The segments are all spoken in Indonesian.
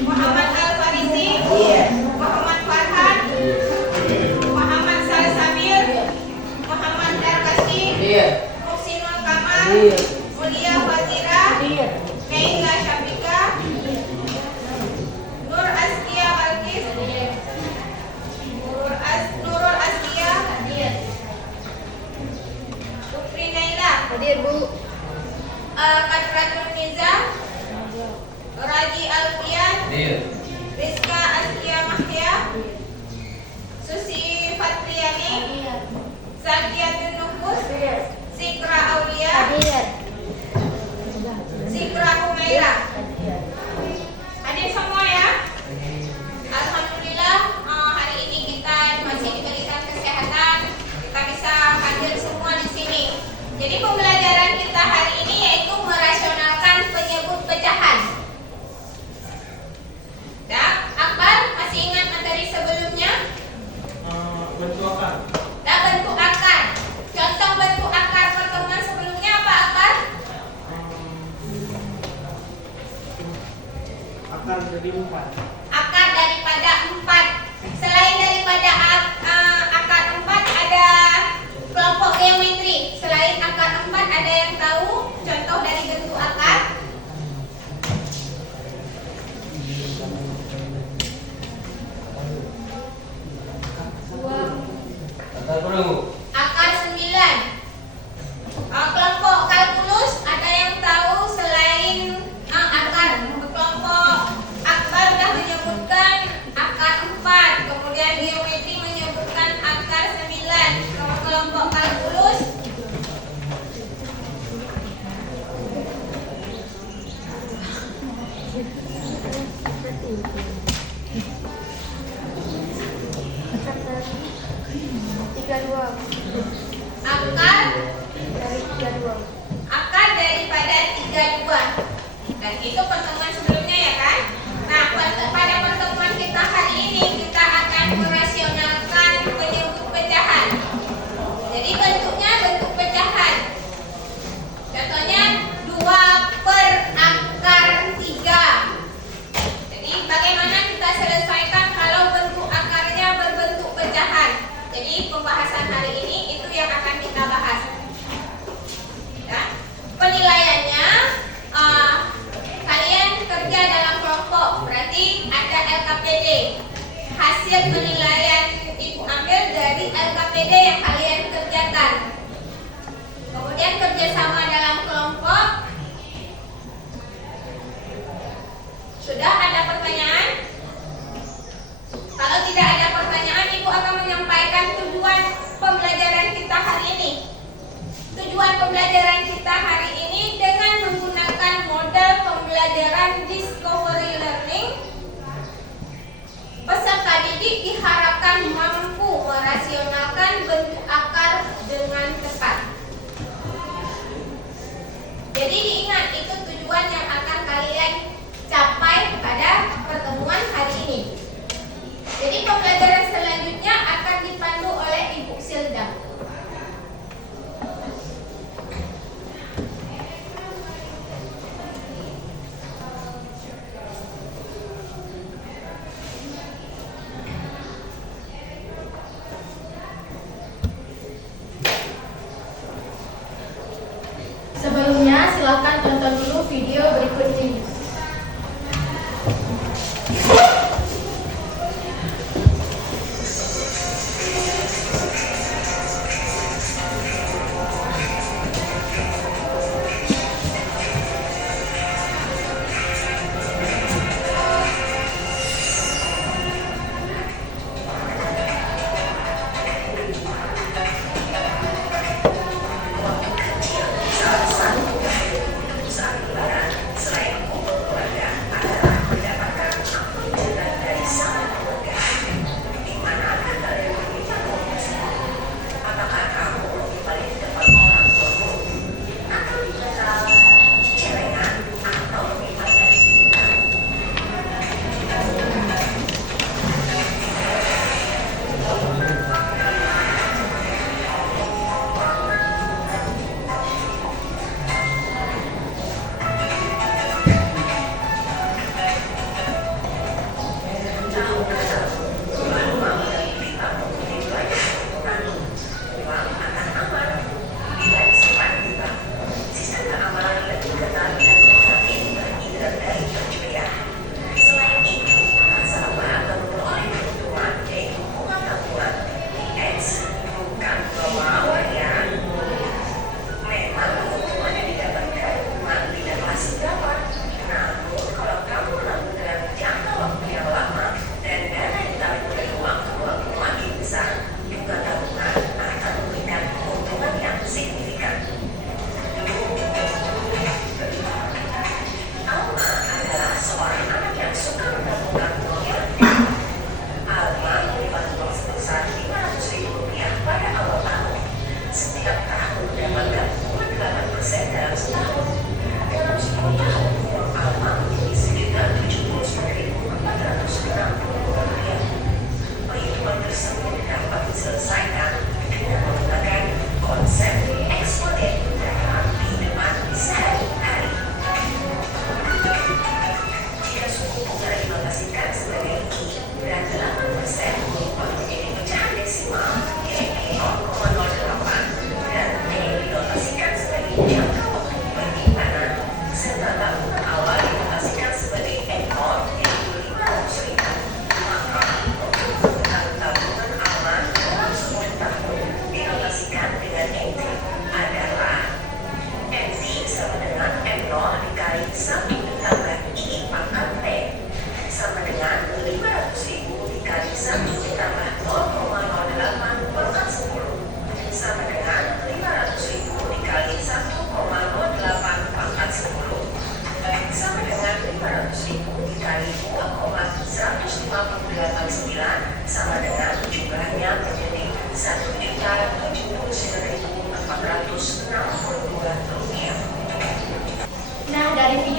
Muhammad Al-Farisi, Muhammad Farhan, Muhammad Salsabil, Muhammad Darkasi, Muhsinul Kamal, Mulia Fazira, Naila Syafika, Nur Askia Balkis, Nurul Askia, Putri Naila, Katratul Niza, Raji Alfian, Rizka Askia Mahya, Susi Fatriani, Zakiatun Nufus, Sikra Aulia, Sikra Humaira. Hadir semua ya. Alhamdulillah hari ini kita masih diberikan kesehatan, kita bisa hadir semua di sini. Jadi pembelajaran kita hari ini yaitu merasionalkan penyebut pecahan. Akbar masih ingat materi sebelumnya? Bentuk akar. Bentuk akar. Contoh bentuk akar pertemuan sebelumnya apa Akbar? Akar dari 4. Akar daripada 4. Selain daripada akar 4 ada kelompok geometri. Selain akar 4 ada yang tahu contoh dari bentuk akar? Akar 9. Kelompok kalkulus ada yang tahu selain akar. Kelompok Akbar sudah menyebutkan akar 4, kemudian geometri menyebutkan akar 9. Kelompok kalkulus akar daripada 32. Dan itu pertemuan sebelumnya ya kan? Nah, pada pertemuan kita hari ini kita akan merasionalkan penyebut pecahan. Jadi bentuknya bentuk pecahan. Contohnya 2 per akar 3. Jadi bagaimana kita selesaikan kalau bentuk akarnya berbentuk pecahan? Jadi pembahasan hari ini itu yang akan kita bahas. Ya. Penilaiannya kalian kerja dalam kelompok, berarti ada LKPD. Hasil penilaian ibu ambil dari LKPD yang kalian kerjakan. Kemudian kerjasama dalam kelompok. Sudah ada pertanyaan? Kalau tidak ada pertanyaan, ibu akan menyampaikan tujuan pembelajaran kita hari ini. Tujuan pembelajaran kita hari ini dengan menggunakan model pembelajaran discovery learning, peserta didik diharapkan mampu merasionalkan bentuk akar dengan tepat. Jadi diingat, itu tujuan yang akan kalian capai pada pertemuan hari ini. Jadi pembelajaran selanjutnya akan dipandu oleh Ibu Silda. Sebelumnya silakan tonton dulu video berikut ini.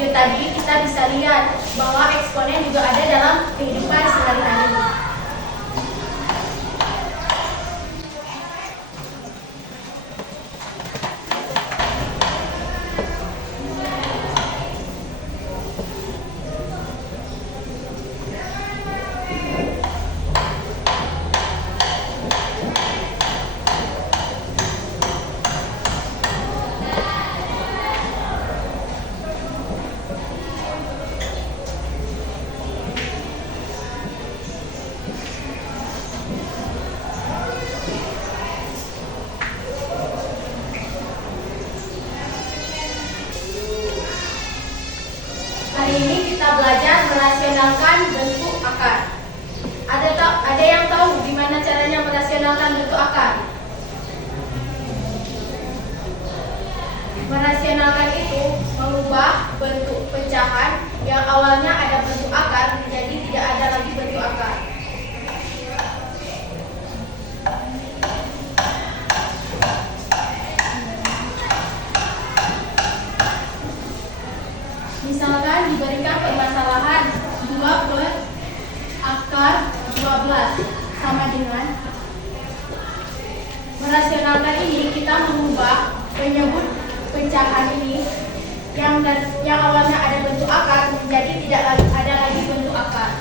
video tadi kita bisa lihat bahwa eksponen juga ada dalam kehidupan sehari-hari. Hari ini kita belajar merasionalkan bentuk akar. Ada yang tahu gimana caranya merasionalkan bentuk akar? Merasionalkan itu mengubah bentuk pecahan yang awalnya ada bentuk akar menjadi tidak ada lagi bentuk akar. Misalkan diberikan permasalahan 2 per akar 12 sama dengan, merasionalkan ini kita mengubah penyebut pecahan ini yang awalnya ada bentuk akar menjadi tidak ada lagi bentuk akar.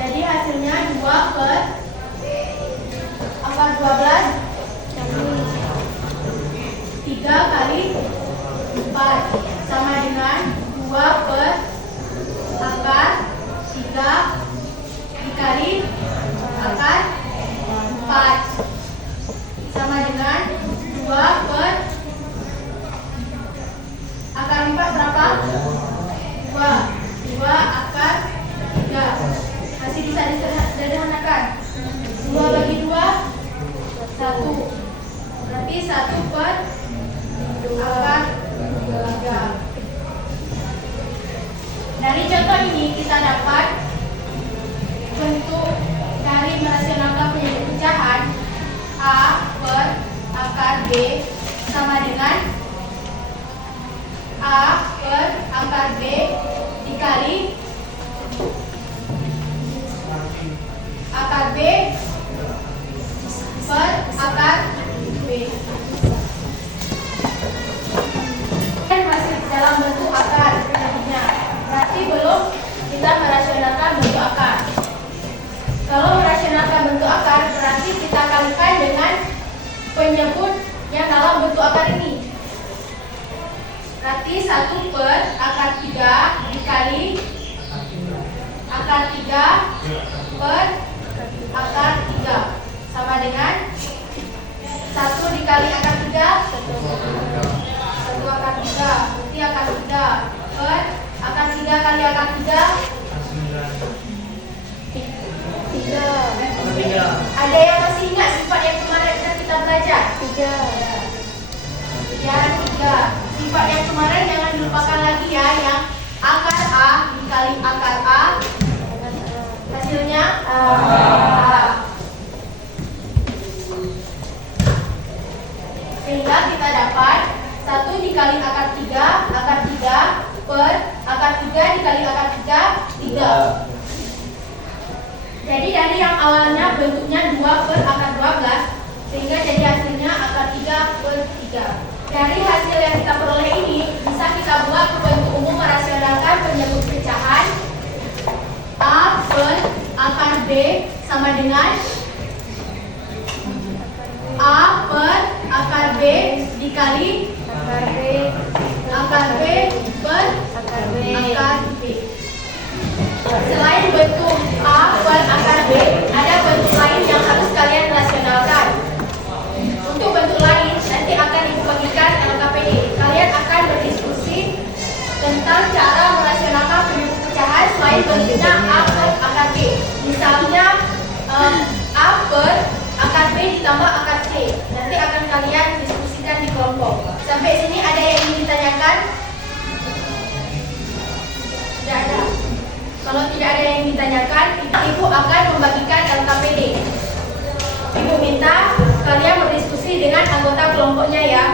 Jadi hasilnya 2 per akar 12 3 kali 4 sama dengan 2 per akar 3 dikali akar 4 sama dengan 2 per akar 4 berapa? 2 akar 3. Masih bisa disederhanakan. 2 bagi 2 1. Berarti 1 per akar 3. Dari contoh ini kita dapat bentuk dari merasionalkan penyebut pecahan A per akar B sama dengan A per akar B dikali akar B per akar B. Masih dalam bentuk akar tadinya, berarti belum kita merasionalkan bentuk akar. Kalau merasionalkan bentuk akar berarti kita kalikan dengan penyebut yang dalam bentuk akar ini. Berarti 1 per akar 3 dikali akar 3 per akar 3 sama dengan 1 dikali akar 3 1 akar 3, berarti akar 3 per akar 3 kali akar 3 Ada yang masih ingat sifat yang kemarin kita belajar? 3. Sifat yang kemarin jangan dilupakan lagi ya, yang akar A dikali akar A hasilnya A. Sehingga kita dapat 1 dikali akar 3 per akar 3 dikali akar 3 Jadi dari yang awalnya bentuknya 2 per akar 12 sehingga jadi hasilnya akar 3 per 3. Dari hasil yang kita peroleh ini bisa kita buat bentuk umum merasionalkan penyebut pecahan A per akar B sama dengan A per akar B dikali akar B per akar B. Selain bentuk A per akar B, ada bentuk lain yang harus kalian rasionalkan. Untuk bentuk lain nanti akan dibagikan LKPD. Kalian akan berdiskusi tentang cara merasionalkan penyebut pecahan selain bentuknya A per akar B. Misalnya A per akar B ditambah akar C. Nanti akan kalian diskusikan di kelompok. Sampai sini ada yang ingin ditanyakan? Tidak ada. Kalau tidak ada yang ditanyakan, Ibu akan membagikan LKPD. Ibu minta kalian berdiskusi dengan anggota kelompoknya ya.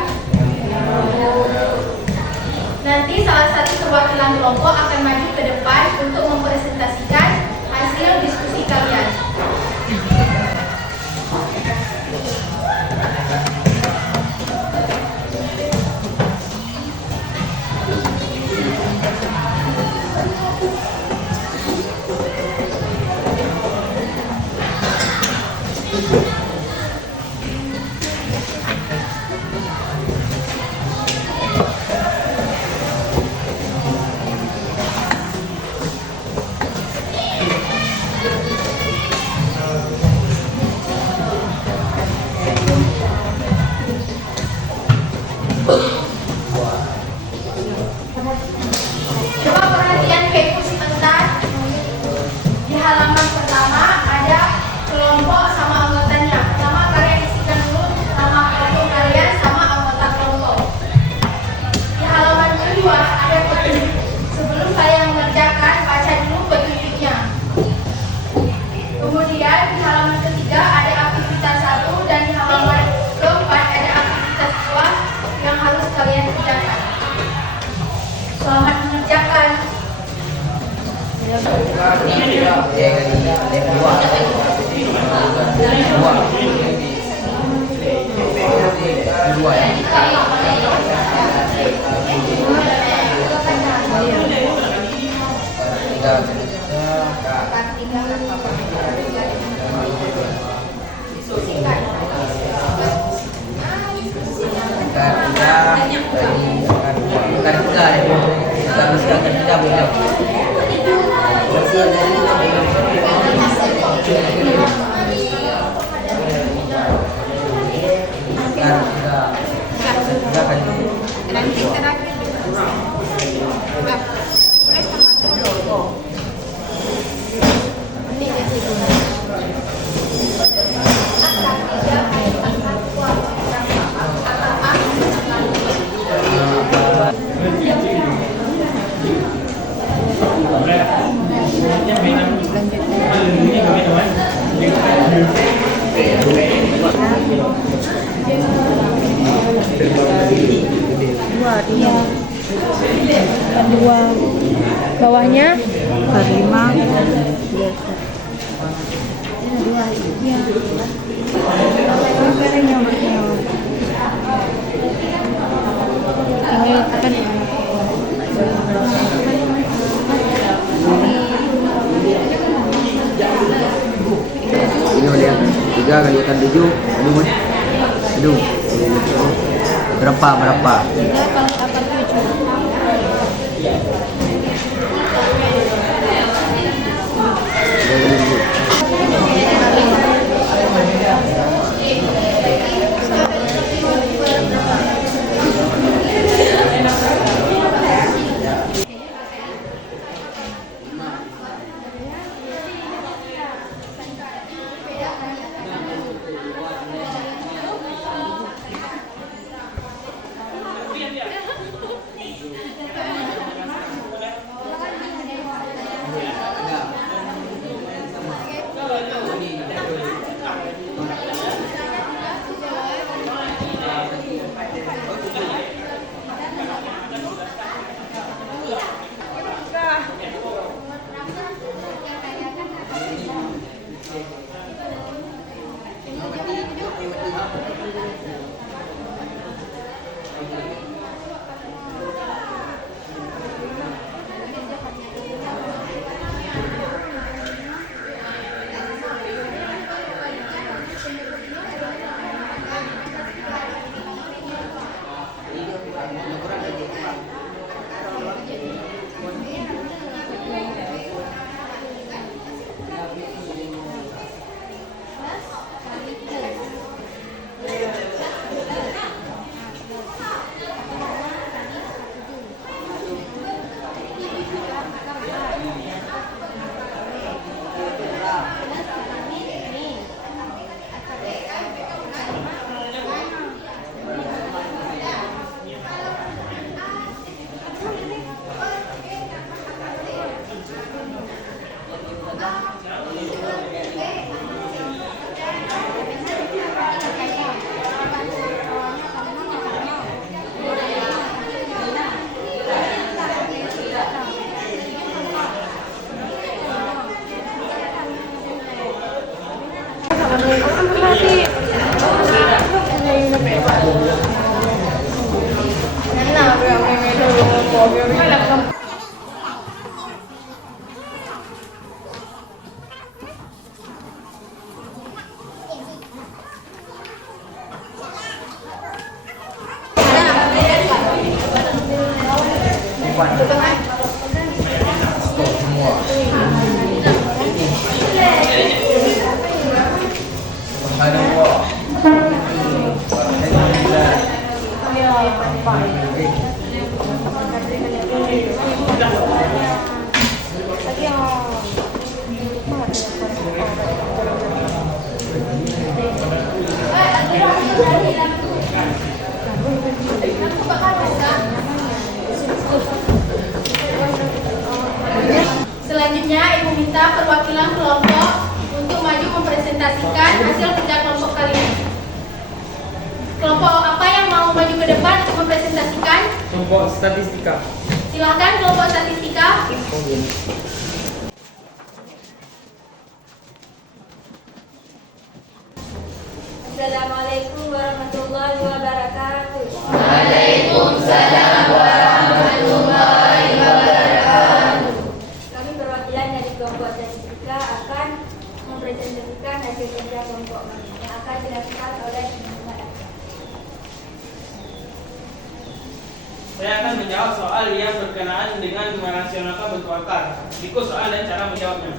Nanti salah satu perwakilan kelompok akan maju ke depan untuk mempresentasikan hasil diskusi kalian. Coba perhatian kepo sebentar. Di halaman pertama ada kelompok sama anggotanya. Pertama kalian isikan dulu nama kelompok kalian sama anggota kelompok. Di halaman kedua ada petunjuk. Sebelum kalian mengerjakan, baca dulu petunjuknya. Kemudian di halaman ketiga ada aktivitas 1 dan di halaman keempat ada aktivitas 2 yang harus kalian kerjakan. Selamat mengerjakan. Dua bawahnya kelima ini lihat 3 kali 7 aduh berapa Selanjutnya, Ibu minta perwakilan kelompok untuk maju mempresentasikan hasil kerja kelompok kalian. Kelompok apa yang mau maju ke depan untuk mempresentasikan? Kelompok statistika. Silakan kelompok statistika. Assalamualaikum warahmatullahi wabarakatuh. Waalaikumsalam warahmatullahi wabarakatuh. Kami perwakilan dari kelompok statistika akan mempresentasikan hasil kerja kelompok kami yang akan dilakukan oleh Muhammad. Saya akan menjawab soal yang berkenaan dengan merasionalkan bentuk akar. Berikut soal dan cara menjawabnya.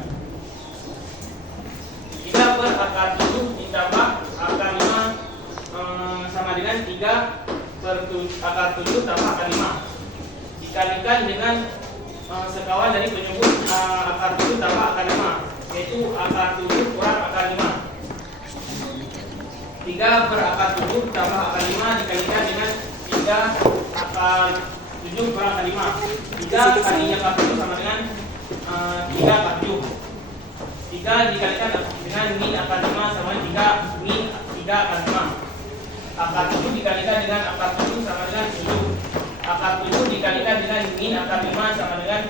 3 per akar 7 ditambah akar 5 sama dengan 3 per akar 7 tambah akar 5 dikalikan dengan sekawan dari penyebut akar 7 tambah akar 5, yaitu akar 7 kurang akar 5. 3 per akar 7 tambah akar 5 dikalikan dengan 3 akar 7 kurang akar 5. 3 kali akar 7 sama dengan 3 akar 7. 3 dikalikan dengan min akar 5 sama dengan 3 min 3 akar 5. Akar 7 dikalikan dengan akar 7 sama dengan 7. Akar 7 dikalikan dengan min akar 5 sama dengan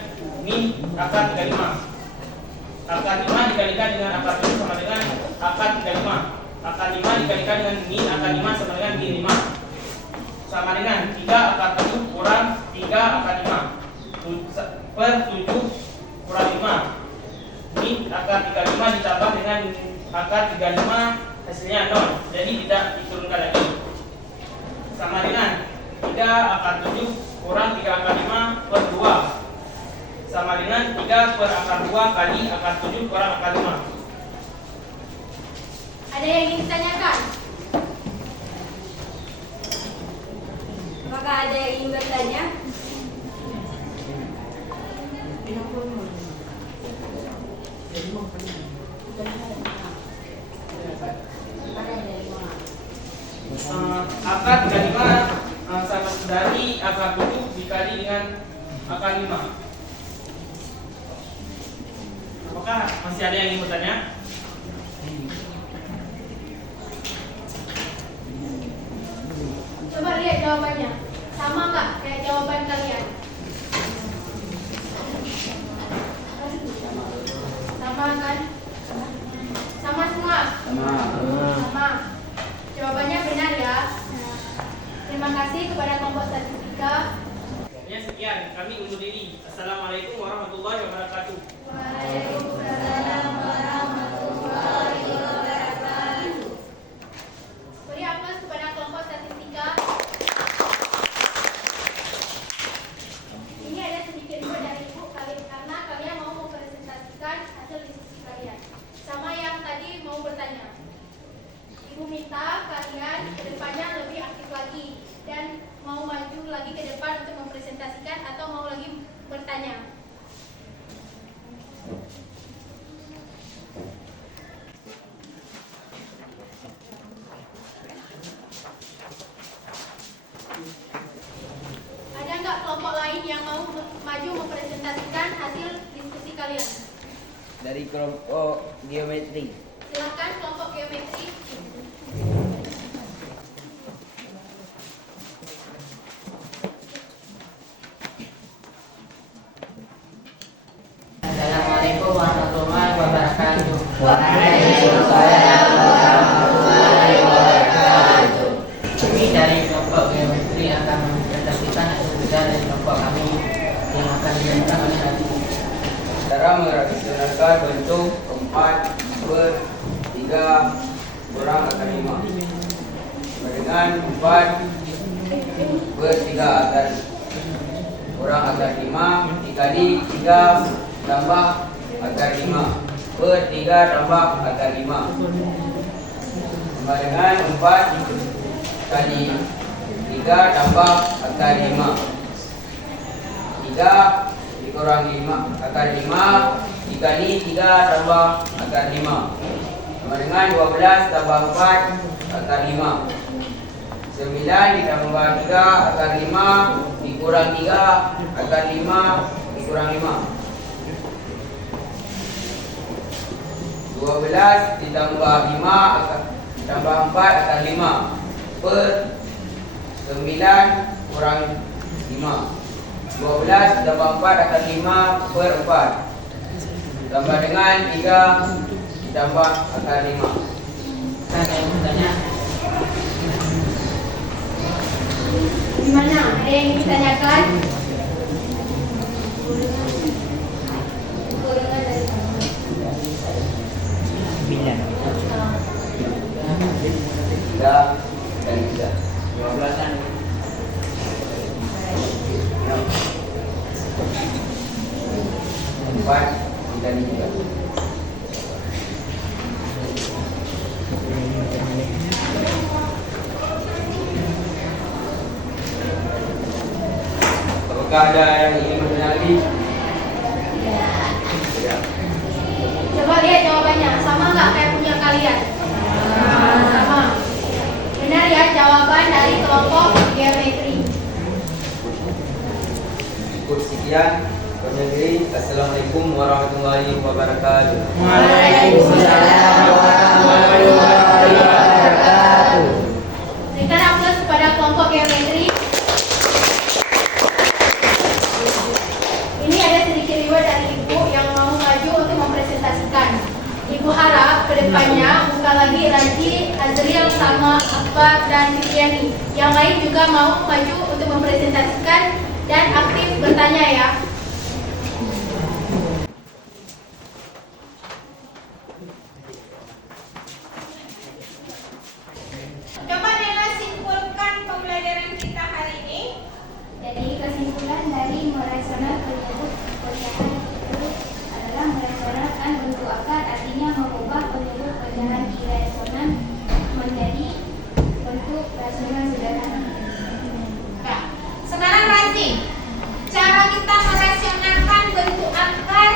min akar 35. Akar 5 dikalikan dengan akar 7 sama dengan akar 35. Akar 5 dikalikan dengan min akar 5 sama dengan min 5. Sama dengan 3 akar 7 kurang 3 akar 5 per 7 kurang 5. Min akar 35 ditambah dengan akar 35 hasilnya 0, jadi tidak diturunkan lagi. Sama dengan 3 akar 7 kurang 3 akar 5 per 2 sama dengan 3 per akar 2 kali akar 7 kurang akar 5. Ada yang ingin ditanyakan? Apakah ada yang ingin bertanya? Akar 35 sama dari akar 7 dikali dengan akar 5. Apakah masih ada yang ingin bertanya? Coba lihat jawabannya. Sama nggak kayak jawaban kalian? Sama kan? Sama semua? Sama. Jawabannya benar ya. Terima kasih kepada kelompok statistika. Ya, sekian, kami undur diri. Assalamualaikum warahmatullahi wabarakatuh. Waalaikumsalam warahmatullahi wabarakatuh. Beri aplaus kepada kelompok statistika. Ini ada sedikit info dari Ibu karena kalian mau mempresentasikan hasil diskusi kalian. Sama yang tadi mau bertanya. Ibu minta kalian ke depannya lebih aktif lagi dan mau maju lagi ke depan untuk mempresentasikan atau mau lagi bertanya. Ada nggak kelompok lain yang mau maju mempresentasikan hasil diskusi kalian? Dari kelompok geometri. Silakan kelompok geometri. Assalamualaikum warahmatullahi wabarakatuh. Waalaikumsalam warahmatullahi wabarakatuh. Kami dari kelompok geometri akan mempresentasikan hasil kerja dari kelompok kami merasionalkan bentuk 4/3 kurang akar 5 dengan 4/3 akar kurang akar 5 dikali 3 tambah akar 5/3 tambah akar 5 sama dengan 4 kali 3 tambah akar 5. 3 dikurang 5 akar 5 dikali 3 tambah akar 5 sama dengan 12 tambah 4 akar 5. 9 ditambah 3 akar 5 dikurang 3 akar 5 dikurang 5. 12 ditambah 5 tambah 4 akar 5 per 9 kurang 5. 12 tambah 4 akar 5 per 4 tambah dengan 3 ditambah akar 5. Ada yang bertanya? Gimana? Ada yang ditanyakan? Golongan dari 3 dan 3 12-an. 4 dan 3. Apakah ada yang ingin bertanya lagi? Ya. Coba lihat jawabannya, sama nggak kayak punya kalian? Sama. Benar ya jawaban dari kelompok geometri. Cukup sekian. Assalamualaikum warahmatullahi wabarakatuh. Waalaikumsalam warahmatullahi wabarakatuh. Berikan aplaus kepada kelompok geometri. Ini ada sedikit reward dari Ibu yang mau maju untuk mempresentasikan. Ibu harap kedepannya bukan lagi Raji, Azriel sama Akbar dan Fitriani. Yang lain juga mau maju untuk mempresentasikan dan aktif bertanya ya. Coba Nela simpulkan pembelajaran kita hari ini. Jadi kesimpulan dari merasional penyebut pecahan itu adalah merasionalkan bentuk akar, artinya mengubah penyebut pecahan irasional menjadi bentuk rasional sederhana. Nah, sekarang Razi, cara kita merasionalkan bentuk akar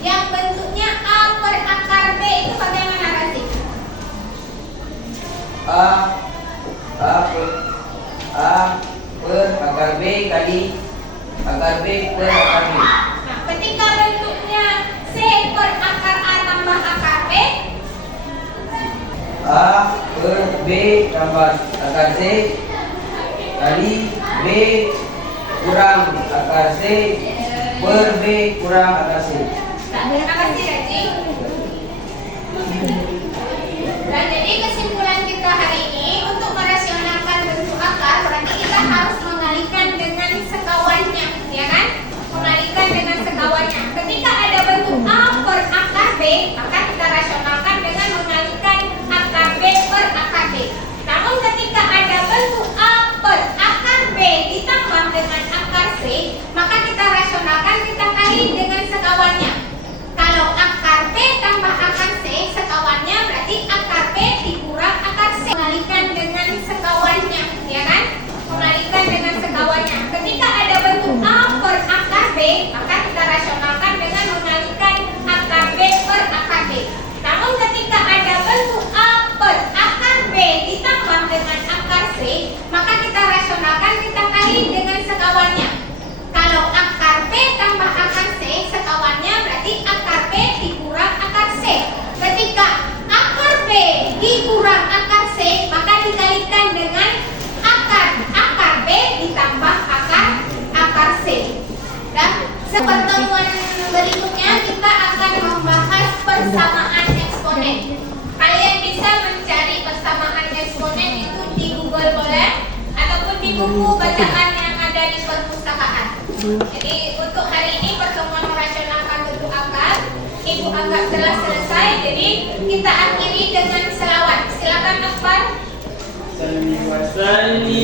yang bentuknya A per akar B itu bagaimana Razi? A per akar B kali akar B per akar B. Nah, ketika bentuknya C per akar A tambah akar B, A per B tambah akar C kali B kurang akar C per B kurang akar C. nah, terima kasih Razi. Dan jadi kesimpulan kita hari ini untuk merasionalkan bentuk akar berarti kita harus mengalihkan dengan sekawannya, ya kan? Mengalihkan dengan sekawannya. Ketika ada bentuk A per akar B, maka kita rasionalkan dengan mengalihkan akar B per akar B. Namun ketika ada bentuk A per akar B ditambah dengan akar C, maka kita rasionalkan, kita kali dengan sekawannya. Kalau akar B tambah akar C, sekawannya berarti akar B dikurang akar C. Mengalihkan dengan sekawannya, ya kan? Mengalihkan dengan sekawannya. Ketika ada bentuk A per akar B, maka kita rasionalkan dengan mengalihkan akar B per akar B. Namun ketika ada bentuk A per akar B ditambah dengan akar C, maka kita rasionalkan, kita kali dengan sekawannya. Kalau akar B tambah akar C, sekawannya berarti akar B dikurang akar C. Ketika akar B dikurang akar C, maka dikalikan dengan akar B ditambah akar C. Dan pertemuan berikutnya kita akan membahas persamaan eksponen. Kalian bisa mencari persamaan eksponen itu di Google boleh, ataupun di buku bacaan yang ada di perpustakaan. Jadi untuk hari ini pertemuan merasionalkan bentuk akar, Ibu anggap telah selesai. Jadi kita akhiri dengan selawat. Silakan Akbar. Salli wa sallim